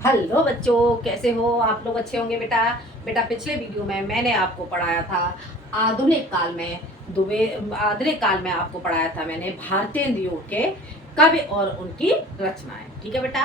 Hello बच्चों, कैसे हो आप लोग? अच्छे होंगे बेटा। बेटा पिछले वीडियो में मैंने आपको पढ़ाया था आधुनिक काल में आधुनिक काल में आपको पढ़ाया था मैंने भारतीय युग के कवि और उनकी रचनाएं। ठीक है बेटा।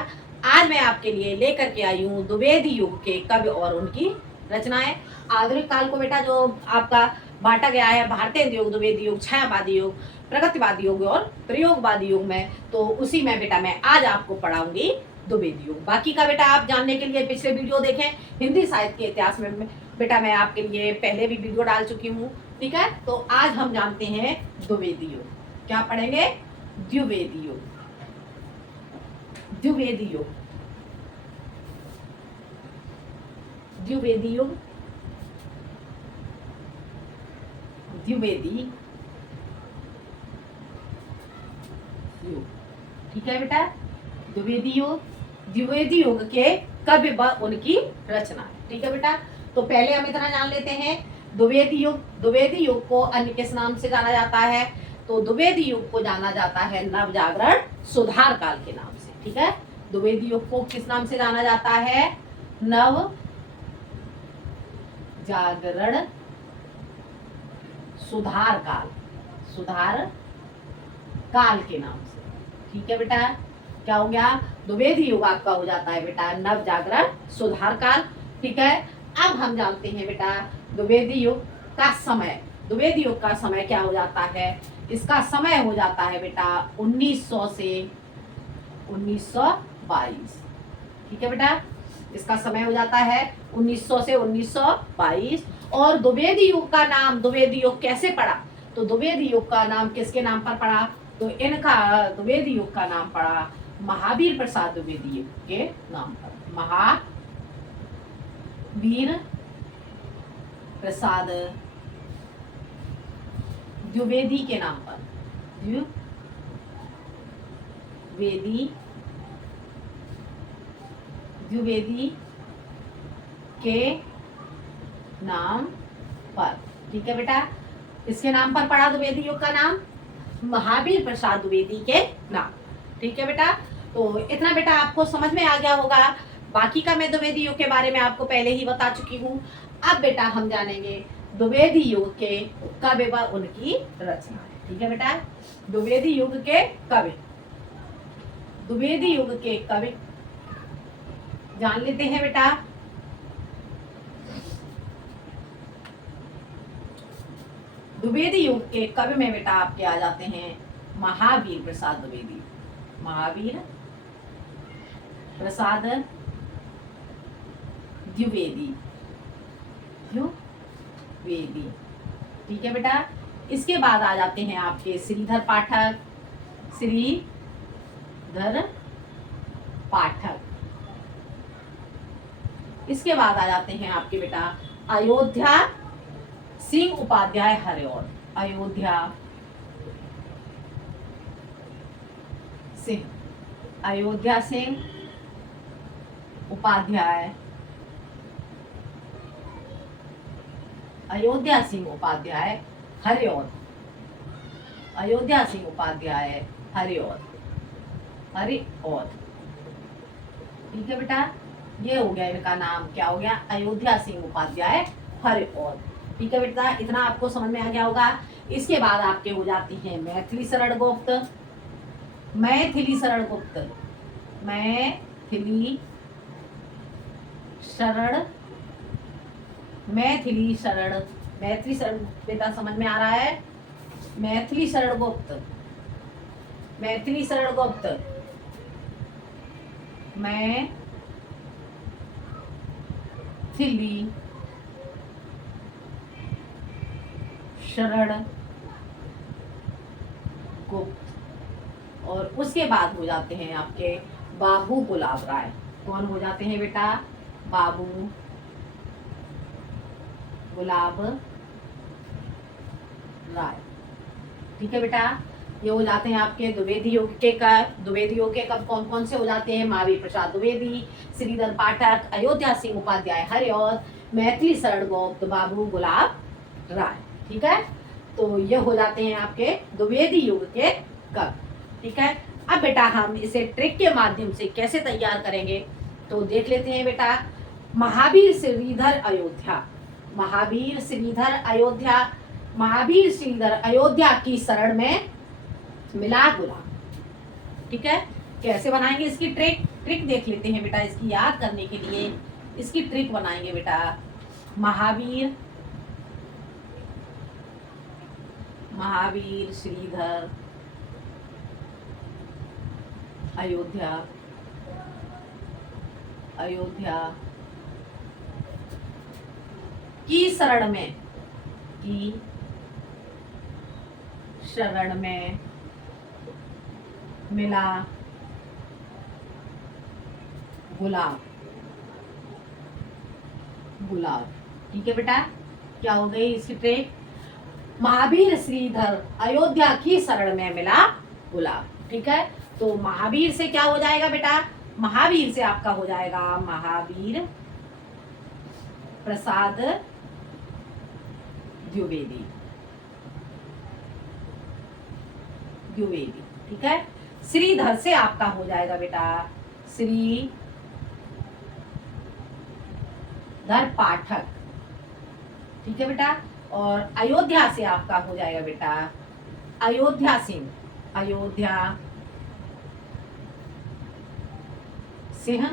आज मैं आपके लिए लेकर के आई हूँ द्विवेदी युग के कवि और उनकी रचनाएं। आधुनिक काल को बेटा जो आपका बांटा गया है भारतीय युग, द्विवेदी युग, छायावादी युग, प्रगतिवादी युग और प्रयोगवादी युग में, तो उसी में बेटा मैं आज आपको पढ़ाऊंगी द्विवेदी युग। बाकी का बेटा आप जानने के लिए पिछले वीडियो देखें। हिंदी साहित्य के इतिहास में बेटा मैं आपके लिए पहले भी वीडियो डाल चुकी हूँ। ठीक है, तो आज हम जानते हैं द्विवेदी युग। क्या पढ़ेंगे? द्विवेदी युग। द्विवेदी युग। द्विवेदी युग। द्विवेदी युग। ठीक है बेटा। द्विवेदी युग, द्विवेदी युग के कवि व उनकी रचना। ठीक है बेटा। तो पहले हम इतना जान लेते हैं द्विवेदी युग। द्विवेदी युग को अन्य किस नाम से जाना जाता है? तो द्विवेदी युग को जाना जाता है नवजागरण सुधार काल के नाम से। ठीक है। द्विवेदी युग को किस नाम से जाना जाता है? नव जागरण सुधार काल। सुधार काल के नाम से। ठीक है बेटा। क्या हो गया? द्विवेदी युग आपका हो जाता है बेटा नव जागरण सुधार काल। ठीक है। अब हम जानते हैं बेटा द्विवेदी युग का समय। द्विवेदी युग का समय क्या हो जाता है? इसका समय हो जाता है बेटा 1900 से 1922। ठीक है बेटा। इसका समय हो जाता है 1900 से 1922। और द्विवेदी युग का नाम द्विवेदी युग कैसे पड़ा? तो द्विवेदी युग का नाम किसके नाम पर पड़ा? तो इनका द्विवेदी युग का नाम पड़ा महावीर प्रसाद द्विवेदी के नाम पर। महावीर प्रसाद द्विवेदी के नाम पर। द्विवेदी द्विवेदी के नाम पर। ठीक है बेटा। इसके नाम पर पड़ा द्विवेदी युग का नाम महावीर प्रसाद द्विवेदी के नाम। ठीक है बेटा। तो इतना बेटा आपको समझ में आ गया होगा। बाकी का मैं द्विवेदी युग के बारे में आपको पहले ही बता चुकी हूँ। अब बेटा हम जानेंगे द्विवेदी युग के कवि व उनकी रचना। ठीक है बेटा। द्विवेदी युग के कवि। द्विवेदी युग के कवि जान लेते हैं बेटा। द्विवेदी युग के कवि में बेटा आपके आ जाते हैं महावीर प्रसाद द्विवेदी। महावीर प्रसाद द्विवेदी। द्विवेदी। ठीक है बेटा। इसके बाद आ जाते हैं आपके श्रीधर पाठक। श्रीधर पाठक। इसके बाद आ जाते हैं आपके बेटा अयोध्या सिंह उपाध्याय हरिऔध। अयोध्या सिंह। अयोध्या सिंह उपाध्याय। अयोध्या सिंह उपाध्याय हरिऔध। अयोध्या सिंह उपाध्याय हरिऔध। हरिऔध। ठीक है बेटा। ये हो गया इनका नाम। क्या हो गया? अयोध्या सिंह उपाध्याय हरिऔध। ठीक है बेटा। इतना आपको समझ में आ गया होगा। इसके बाद आपके हो जाती हैं मैथिली शरण गुप्त। मैथिली शरण गुप्त। मैथिली शरण। मैथिली शरण। मैथिली शरण बेटा समझ में आ रहा है? मैथिली शरण गुप्त। मैथिली शरण गुप्त। मैथिली शरण गुप्त। और उसके बाद हो जाते हैं आपके बाबू गुलाब राय। कौन हो जाते हैं बेटा? बाबू गुलाब राय। ठीक है बेटा। ये हो जाते हैं आपके द्विवेदी युग के कवि। द्विवेदी युग के कवि कौन कौन से हो जाते हैं? महावीर प्रसाद द्विवेदी, श्रीधर पाठक, अयोध्या सिंह उपाध्याय हरिऔध, मैथिली शरण गुप्त, बाबू गुलाब राय। ठीक है। तो ये हो जाते हैं आपके द्विवेदी युग के कवि। ठीक है। अब बेटा हम इसे ट्रिक के माध्यम से कैसे तैयार करेंगे तो देख लेते हैं बेटा, महावीर श्रीधर अयोध्या, महावीर श्रीधर अयोध्या, महावीर श्रीधर अयोध्या की शरण में मिला गुलाब। ठीक है, कैसे बनाएंगे इसकी ट्रिक, ट्रिक देख लेते हैं बेटा। इसकी याद करने के लिए इसकी ट्रिक बनाएंगे बेटा। महावीर, महावीर श्रीधर अयोध्या, अयोध्या की शरण में, की शरण में मिला गुलाब, गुलाब। ठीक है बेटा, क्या हो गई इसकी ट्रिक, महावीर श्रीधर अयोध्या की शरण में मिला गुलाब। ठीक है, तो महावीर से क्या हो जाएगा बेटा, महावीर से आपका हो जाएगा महावीर प्रसाद द्विवेदी, द्विवेदी। ठीक है, श्रीधर से आपका हो जाएगा बेटा श्रीधर पाठक। ठीक है बेटा, और अयोध्या से आपका हो जाएगा बेटा अयोध्या सिंह, अयोध्या सिंह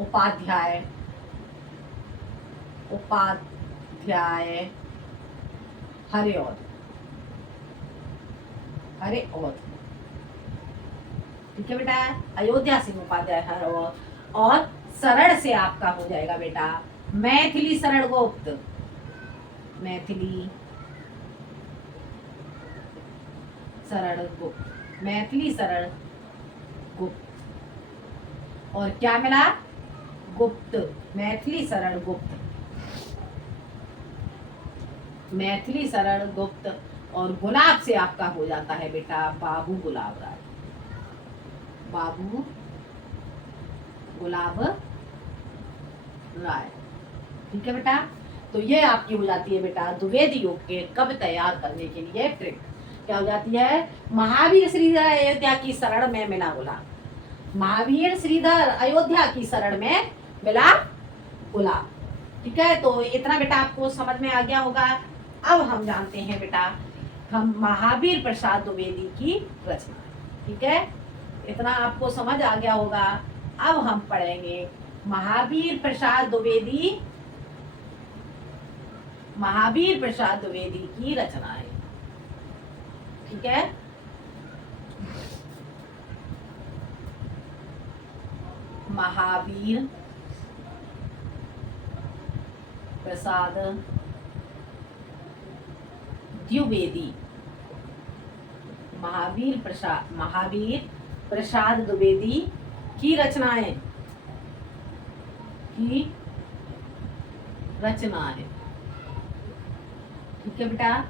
उपाध्याय, उपाध्याय हरिऔध, हरिऔध। ठीक है बेटा, अयोध्या सिंह उपाध्याय हरिऔध। और शरण से आपका हो जाएगा बेटा मैथिली शरण गुप्त, मैथिली शरण गुप्त, मैथिली शरण गुप्त। और क्या मिला, गुप्त, मैथिली शरण गुप्त, मैथिली शरण गुप्त। और गुलाब से आपका हो जाता है बेटा बाबू गुलाब राय, बाबू गुलाब राय। ठीक है बेटा, तो ये आपकी हो जाती है बेटा द्विवेदी योग के कब तैयार करने के लिए ट्रिक। क्या हो जाती है, महावीर श्रीधर अयोध्या की शरण में मिला गुलाब, महावीर श्रीधर अयोध्या की शरण में मिला गुलाब। ठीक है, तो इतना बेटा आपको समझ में आ गया होगा। अब हम जानते हैं बेटा हम महावीर प्रसाद द्विवेदी की रचना। ठीक है, इतना आपको समझ आ गया होगा। अब हम पढ़ेंगे महावीर प्रसाद द्विवेदी, महावीर प्रसाद द्विवेदी की रचनाएं। ठीक है, महावीर प्रसाद द्विवेदी, महावीर प्रसाद द्विवेदी की रचनाएं, की रचनाएं। ठीक है बेटा,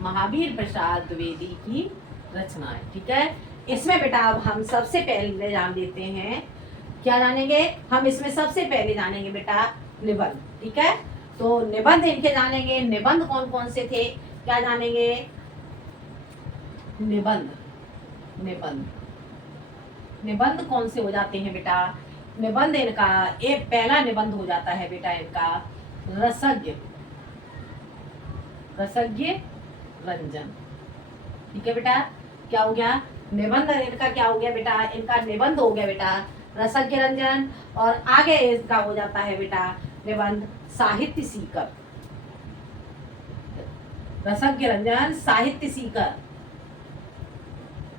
महावीर प्रसाद द्विवेदी की रचनाएं। ठीक है, इसमें बेटा अब हम सबसे पहले जान लेते हैं, क्या जानेंगे हम इसमें, सबसे पहले जानेंगे बेटा निबंध। ठीक है, तो निबंध इनके जानेंगे, निबंध कौन कौन से थे, क्या जानेंगे, निबंध, निबंध, निबंध कौन से हो जाते हैं बेटा, निबंध इनका एक पहला निबंध हो जाता है बेटा इनका रसज्ञ, रसज्ञ रंजन। ठीक है बेटा, क्या हो गया, निबंध इनका क्या हो गया बेटा, इनका निबंध हो गया बेटा रसज्ञ रंजन। और आगे इसका हो जाता है बेटा निबंध साहित्य सीकर, रसज्ञ रंजन साहित्य सीकर,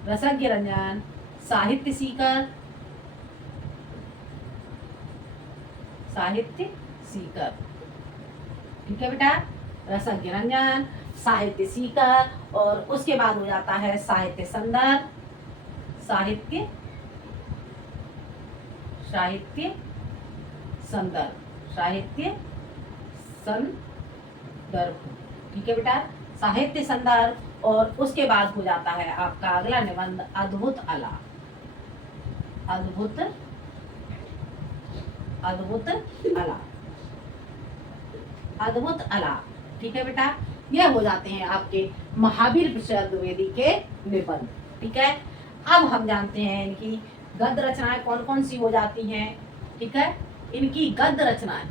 रसज्ञ रंजन साहित्य सीकर, साहित्य सीकर। ठीक है बेटा, रसज्ञ रंजन साहित्य सीकर। और उसके बाद हो जाता है साहित्य संदर्भ, साहित्य, साहित्य संदर्भ, साहित्य संदर्भ। ठीक है बेटा, साहित्य संदर्भ। और उसके बाद हो जाता है आपका अगला निबंध अद्भुत आलाप, अद्भुत, अद्भुत आलाप, अद्भुत आलाप। ठीक है बेटा, ये हो जाते हैं आपके महावीर प्रसाद द्विवेदी के निबंध। ठीक है, अब हम जानते हैं इनकी गद्य रचनाएं कौन कौन सी हो जाती हैं, ठीक है। इनकी गद्य रचनाएं,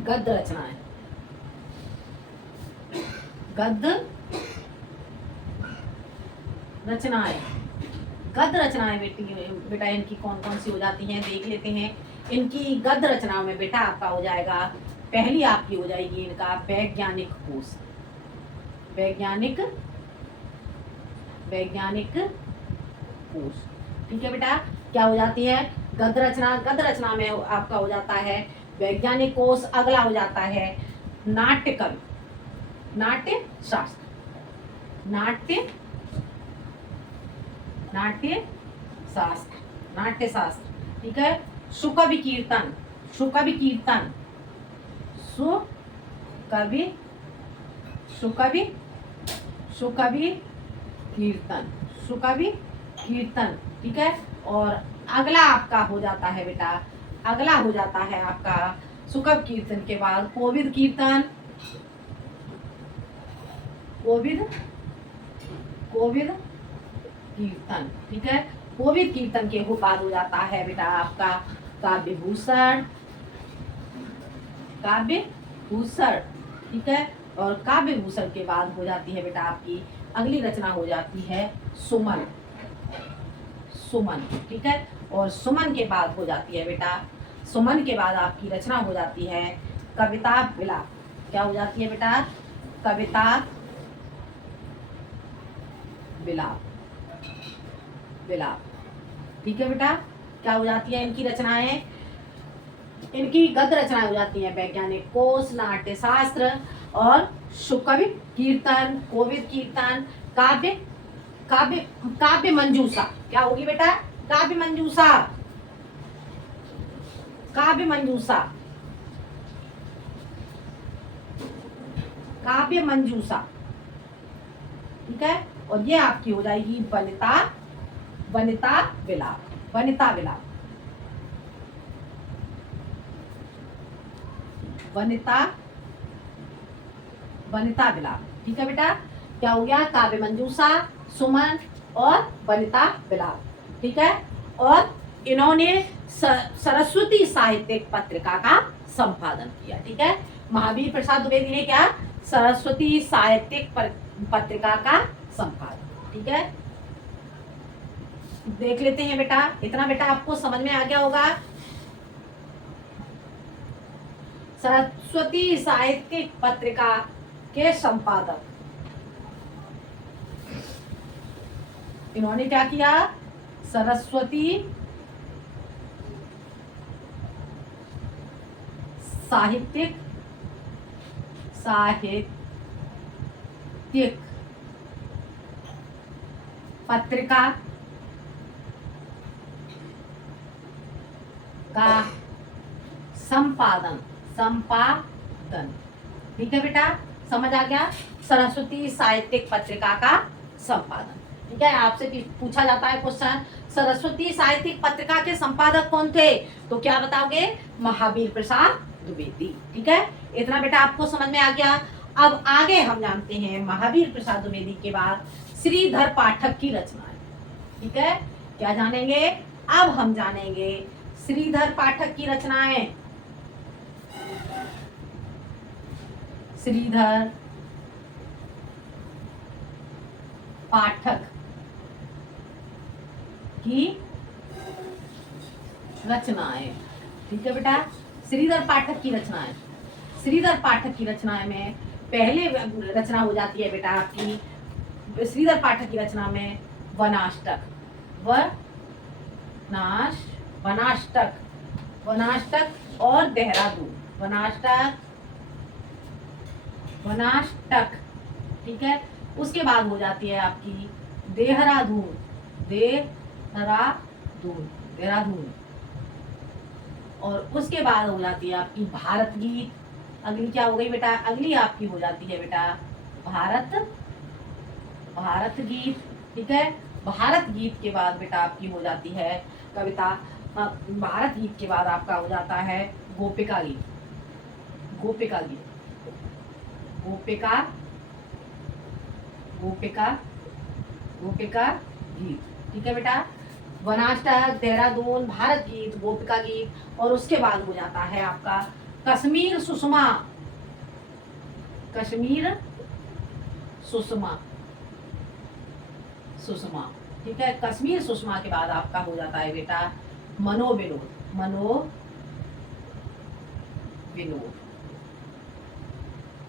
गद्य रचनाएं, गद्य रचनाएं, गद्य रचनाएं बेटा इनकी कौन कौन सी हो जाती हैं देख लेते हैं। इनकी गद्य रचनाओं में बेटा आपका हो जाएगा, पहली आपकी हो जाएगी इनका वैज्ञानिक कोश, वैज्ञानिक कोश, ठीक है बेटा। क्या हो जाती है गद्य रचना, गद्य रचना में आपका हो जाता है वैज्ञानिक कोश। अगला हो जाता है नाट्य कवि, नाट्य शास्त्र, नाट्य शास्त्र, ठीक है। सुकवि कीर्तन, सुकवि कीर्तन, सुकवि सुकवि सुकवि कीर्तन, सुकवि कीर्तन, ठीक है। और अगला आपका हो जाता है बेटा, अगला हो जाता है आपका सुकव कीर्तन के बाद कोविद कीर्तन, कोविद कीर्तन, ठीक है। कोविद कीर्तन के बाद हो जाता है बेटा आपका काव्य भूषण, काव्य भूषण, ठीक है। और काव्य भूषण के बाद हो जाती है बेटा आपकी अगली रचना हो जाती है सुमन, सुमन, ठीक है। और सुमन के बाद हो जाती है बेटा, सुमन के बाद आपकी रचना हो जाती है कविता विलाप। क्या हो जाती है बेटा, कविता विलाप, विलाप, ठीक है बेटा। क्या हो जाती है इनकी रचनाएं, इनकी गद्य रचनाएं हो जाती हैं वैज्ञानिक कोश, नाट्य शास्त्र और सुकवि कीर्तन, कोविद कीर्तन, काव्य काव्य काव्य मंजूषा। क्या होगी बेटा, काव्य मंजूषा, काव्य मंजूषा, काव्य मंजूषा, ठीक है। और ये आपकी हो जाएगी वनिता, वनिता विलाप, वनिता विलाप, वनिता वनिता विलाप, ठीक है बेटा। क्या हो गया, काव्य मंजूषा, सुमन और वनिता विलाप, ठीक है। और इन्होंने सरस्वती साहित्यिक पत्रिका का संपादन किया, ठीक है। महावीर प्रसाद द्विवेदी ने क्या, सरस्वती साहित्यिक पत्रिका का संपादन, ठीक है। देख लेते हैं बेटा, इतना बेटा आपको समझ में आ गया होगा। सरस्वती साहित्यिक पत्रिका के संपादक, इन्होंने क्या किया, सरस्वती साहित्यिक पत्रिका का संपादन, ठीक है बेटा, समझ आ गया। सरस्वती साहित्यिक पत्रिका का संपादन, ठीक है। आपसे पूछा जाता है क्वेश्चन, सरस्वती साहित्यिक पत्रिका के संपादक कौन थे, तो क्या बताओगे, महावीर प्रसाद द्विवेदी, ठीक है। इतना बेटा आपको समझ में आ गया। अब आगे हम जानते हैं महावीर प्रसाद द्विवेदी के बाद श्रीधर पाठक की रचनाएं, ठीक है। क्या जानेंगे, अब हम जानेंगे श्रीधर पाठक की रचनाएं, श्रीधर पाठक की रचनाएं, ठीक है बेटा। श्रीधर पाठक की रचनाएं, श्रीधर पाठक की रचनाएं में पहले रचना हो जाती है बेटा आपकी, श्रीधर पाठक की रचना में वनाष्टक, वनाष्टक, वनाष्टक और देहरादून, वनाष्टक, ठीक है। उसके बाद हो जाती है आपकी देहरादून, देहरादून, और उसके बाद हो जाती है आपकी भारत गीत। अगली क्या हो गई बेटा, अगली आपकी हो जाती है बेटा भारत गीत, ठीक है। भारत गीत के बाद बेटा आपकी हो जाती है कविता, भारत गीत के बाद आपका हो जाता है गोपिका गीत, गोपिका गीत, गोपिका गोपिका गीत। ठीक है बेटा, वनाष्टक, देहरादून, भारत गीत, गोपिका गीत, और उसके बाद हो जाता है आपका कश्मीर सुषमा। कश्मीर सुषमा, सुषमा। ठीक है, कश्मीर सुषमा के बाद आपका हो जाता है बेटा मनोविनोद। मनोविनोद।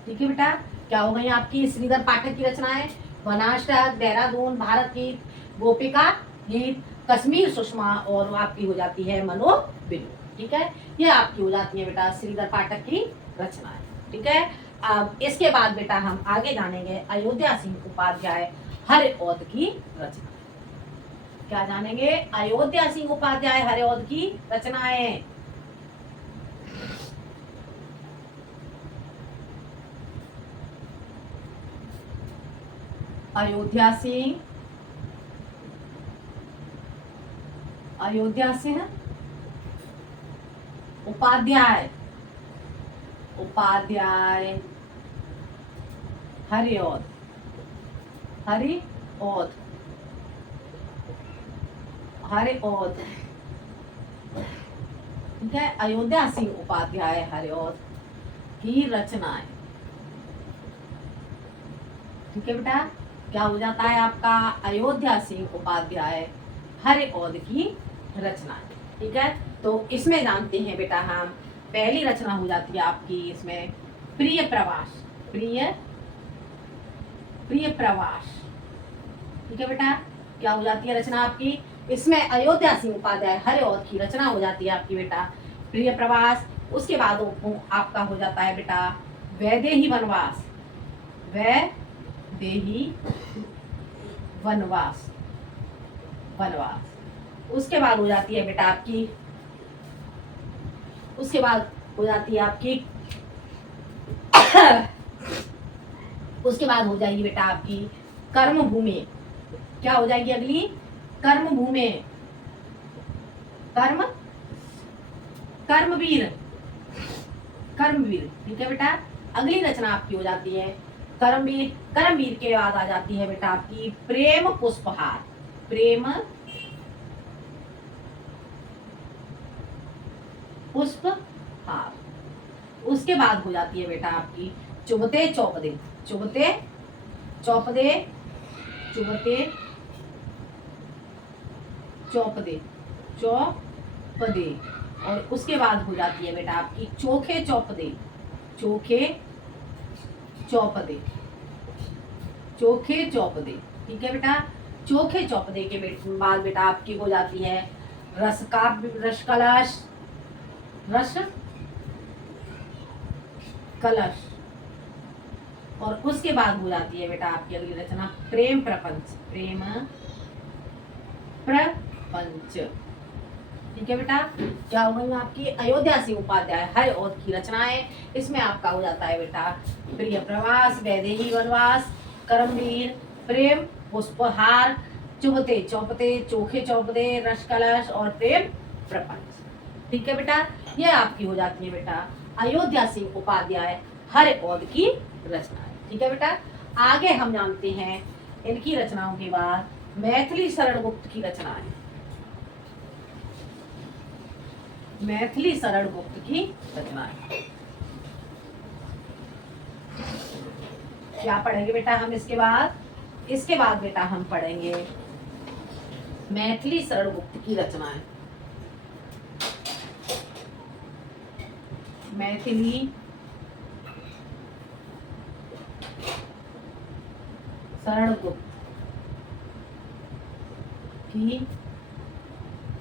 ठीक है बेटा, क्या हो गई आपकी श्रीधर पाठक की रचनाएं? वनाष्टक, देहरादून, भारत गीत, गोपिका गीत, कश्मीर सुषमा, और आपकी हो जाती है मनोविनोद। ठीक है, ये आपकी हो जाती है बेटा श्रीधर पाठक की रचनाएं। ठीक है, अब इसके बाद बेटा हम आगे जानेंगे अयोध्या सिंह उपाध्याय हरिऔध की रचना। क्या जानेंगे? अयोध्या सिंह उपाध्याय हरिऔध की रचनाएं। अयोध्या सिंह, अयोध्या सिंह उपाध्याय, उपाध्याय हरिऔध, हरिऔध, हरिऔध। ठीक है, अयोध्या सिंह उपाध्याय हरिऔध की रचनाएं। ठीक है बेटा, क्या हो जाता है आपका अयोध्या सिंह उपाध्याय हरिऔध की रचनाएं। ठीक है, तो इसमें जानते हैं बेटा हम, पहली रचना हो जाती है आपकी इसमें प्रिय प्रवास। प्रिय, प्रिय प्रवास। ठीक है बेटा, क्या हो जाती है रचना आपकी? इसमें अयोध्या सिंह उपाध्याय हरिऔध की रचना हो जाती है आपकी बेटा प्रिय प्रवास। उसके बाद आपका हो जाता है बेटा वैदेही वनवास। वैदेही वनवास, वनवास। उसके बाद हो जाती है बेटा आपकी, उसके बाद हो जाती है आपकी उसके बाद हो जाएगी बेटा आपकी कर्म भूमि। क्या हो जाएगी अगली? कर्म भूमि, कर्म, कर्मवीर, कर्मवीर। ठीक है बेटा, अगली रचना आपकी हो जाती है कर्मवीर। कर्मवीर के बाद आ जाती है बेटा आपकी प्रेम पुष्पहार। प्रेम पुष्पहार। उसके बाद हो जाती है बेटा आपकी चुबते चौपदे। चुबते चौपदे, चुबते चौपदे, चौपदे। और उसके बाद हो जाती है बेटा आपकी चोखे चौपदे। चोखे चौपदे, चोखे चौपदे। ठीक है बेटा, चोखे चौपदे के बाद बेटा आपकी हो जाती है रस काव्य, रस कलश, रस कलश। और उसके बाद हो जाती है बेटा आपकी अगली रचना प्रेम प्रपंच। प्रेम प्रपंच। ठीक है बेटा, क्या हो गई आपकी अयोध्या सिंह उपाध्याय हरिऔध की रचनाएं। इसमें आपका हो जाता है बेटा प्रिय प्रवास, वैदेही वनवास, कर्मवीर, प्रेम पुष्पहार, चुबते चौपते, चोखे चौपते, रस कलश और प्रेम प्रपंच। ठीक है बेटा, ये आपकी हो जाती है बेटा अयोध्या सिंह उपाध्याय हरिऔध की रचनाएं। ठीक है बेटा, आगे हम जानते हैं इनकी रचनाओं के बाद मैथिली शरण गुप्त की रचनाएं। मैथिली शरण गुप्त की रचनाएं क्या पढ़ेंगे बेटा हम इसके बाद? इसके बाद बेटा हम पढ़ेंगे मैथिली शरण गुप्त की रचनाएं। मैथिली शरण गुप्त की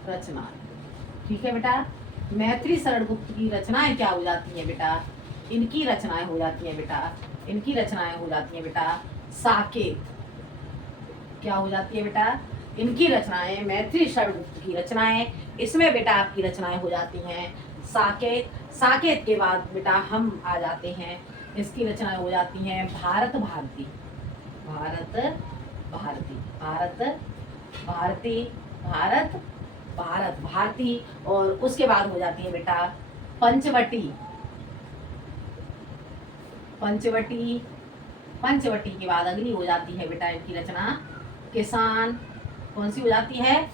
रचना। ठीक है बेटा, मैथिली शरण गुप्त की रचनाएं क्या हो जाती है बेटा? इनकी रचनाएं हो जाती है बेटा, इनकी रचनाएं हो जाती है बेटा साकेत। क्या हो जाती है बेटा? इनकी रचनाएं, मैथिली शरण गुप्त की रचनाएं, इसमें बेटा आपकी रचनाएं हो जाती हैं साकेत। साकेत के बाद बेटा हम आ जाते हैं, इसकी रचनाएं हो जाती हैं भारत भारती। भारत भारती, भारत भारती, भारत भारत भारती। और उसके बाद हो जाती है बेटा पंचवटी। पंचवटी, पंचवटी के बाद अगली हो जाती है बेटा इनकी रचना किसान कौन सी हो जाती है,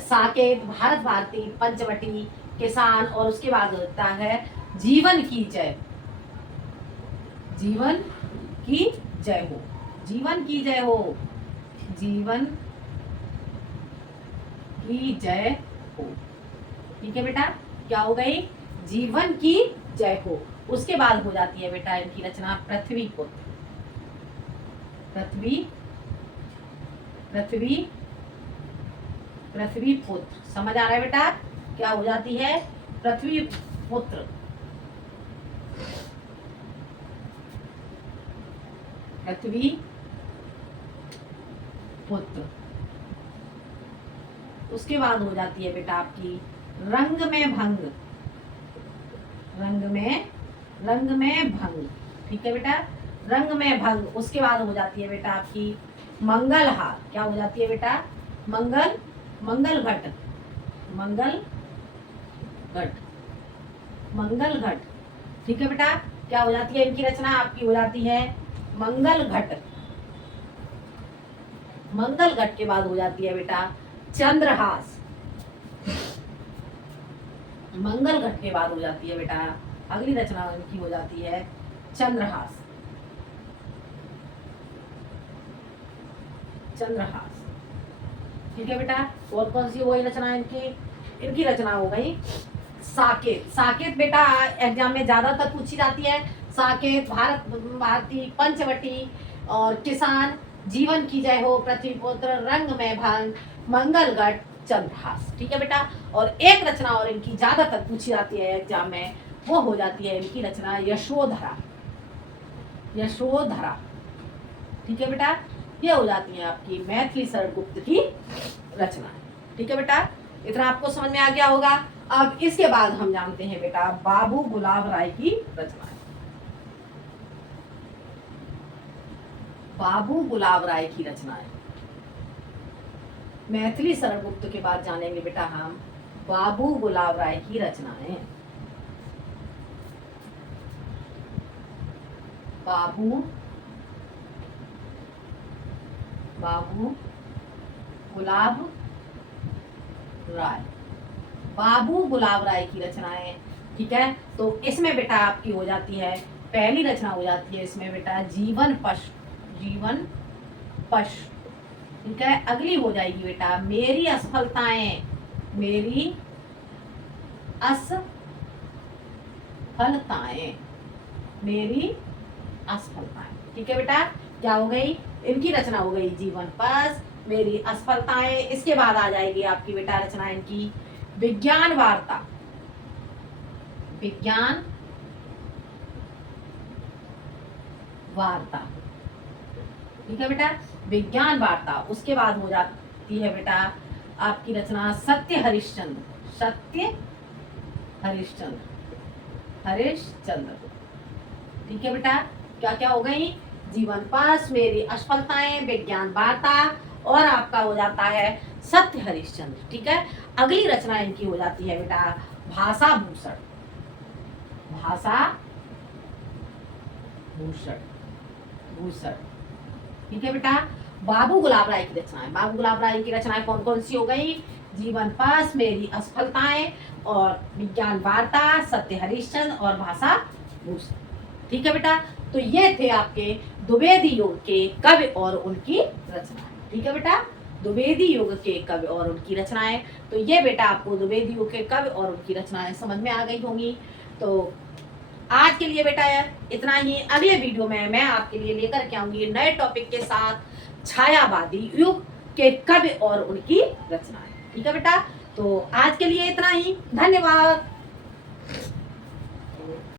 साकेत, भारत भारती, पंचवटी, किसान, और उसके बाद होता है जीवन की जय। जीवन की जय हो, जीवन की जय हो, जीवन की जय हो। ठीक है बेटा, क्या हो गई, जीवन की जय हो। उसके बाद हो जाती है बेटा इनकी रचना पृथ्वी पुत्र। पृथ्वी, पृथ्वी, पृथ्वी पुत्र, समझ आ रहा है बेटा, क्या हो जाती है, पृथ्वी पुत्र। पृथ्वी पुत्र। उसके बाद हो जाती है बेटा आपकी रंग में भंग। रंग में, रंग में भंग। ठीक है बेटा, रंग में भंग। उसके बाद हो जाती है बेटा आपकी मंगल हार। क्या हो जाती है बेटा, मंगल, मंगल घट, मंगल घट, मंगल घट। ठीक है बेटा, क्या हो जाती है इनकी रचना आपकी, हो जाती है मंगल घट। मंगल घट के बाद हो जाती है बेटा चंद्रहास। मंगल घट के बाद हो जाती है बेटा अगली रचना इनकी हो जाती है चंद्रहास। चंद्रहास। ठीक है बेटा, और कौन सी वही रचना इनकी, इनकी रचना हो गई साकेत। साकेत बेटा एग्जाम में ज्यादातर पूछी जाती है। साकेत, भारत भारती, पंचवटी और किसान, जीवन की जय हो, पृथ्वी पुत्र, रंग में भंग, मंगलगढ़, चंद्रहास। ठीक है बेटा, और एक रचना और इनकी ज्यादातर पूछी जाती है एग्जाम में, वो हो जाती है इनकी रचना यशोधरा। यशोधरा। ठीक है बेटा, ये हो जाती है आपकी मैथिली शरण गुप्त की रचना। ठीक है बेटा, इतना आपको समझ में आ गया होगा। अब इसके बाद हम जानते हैं बेटा बाबू गुलाब राय की रचना। बाबू गुलाब राय की रचनाएं, मैथिली शरण गुप्त के बाद जानेंगे बेटा हम बाबू गुलाब राय की रचनाएं। बाबू, बाबू गुलाब राय, बाबू गुलाब राय की रचनाएं। ठीक है, तो इसमें बेटा आपकी हो जाती है पहली रचना हो जाती है इसमें बेटा जीवन पश। जीवन पश। ठीक है, अगली हो जाएगी बेटा मेरी असफलताएं। मेरी असफलताएं, मेरी असफलताएं। ठीक है बेटा, क्या हो गई इनकी रचना, हो गई जीवन पश, मेरी असफलताएं। इसके बाद आ जाएगी आपकी बेटा रचना इनकी विज्ञान वार्ता। विज्ञान वार्ता। ठीक है बेटा, विज्ञान वार्ता। उसके बाद हो जाती है बेटा आपकी रचना सत्य हरिश्चंद्र। सत्य हरिश्चंद्र, हरिश्चंद्र। ठीक है बेटा, क्या क्या हो गई, जीवन पश, मेरी असफलताएं, विज्ञान वार्ता, और आपका हो जाता है सत्य हरिश्चंद्र। ठीक है, अगली रचना इनकी हो जाती है बेटा भाषा भूषण। भाषा भूषण, भूषण। ठीक है बेटा, बाबू गुलाब राय की रचनाएं। बाबू गुलाब राय की रचनाएं कौन कौन सी हो गई, जीवन पश, मेरी असफलताएं, और विज्ञान वार्ता, सत्य हरिश्चंद्र, और भाषा भूषण। ठीक है बेटा, तो ये थे आपके द्विवेदी युग के कवि और उनकी रचनाएं। ठीक है बेटा, द्विवेदी युग के कवि और उनकी रचनाएं। तो ये बेटा आपको द्विवेदी युग के कवि और उनकी रचनाएं समझ में आ गई होंगी। तो आज के लिए बेटा इतना ही। अगले वीडियो में मैं आपके लिए लेकर के आऊंगी नए टॉपिक के साथ छायावादी युग के कवि और उनकी रचनाएं। ठीक है बेटा, तो आज के लिए इतना ही। धन्यवाद।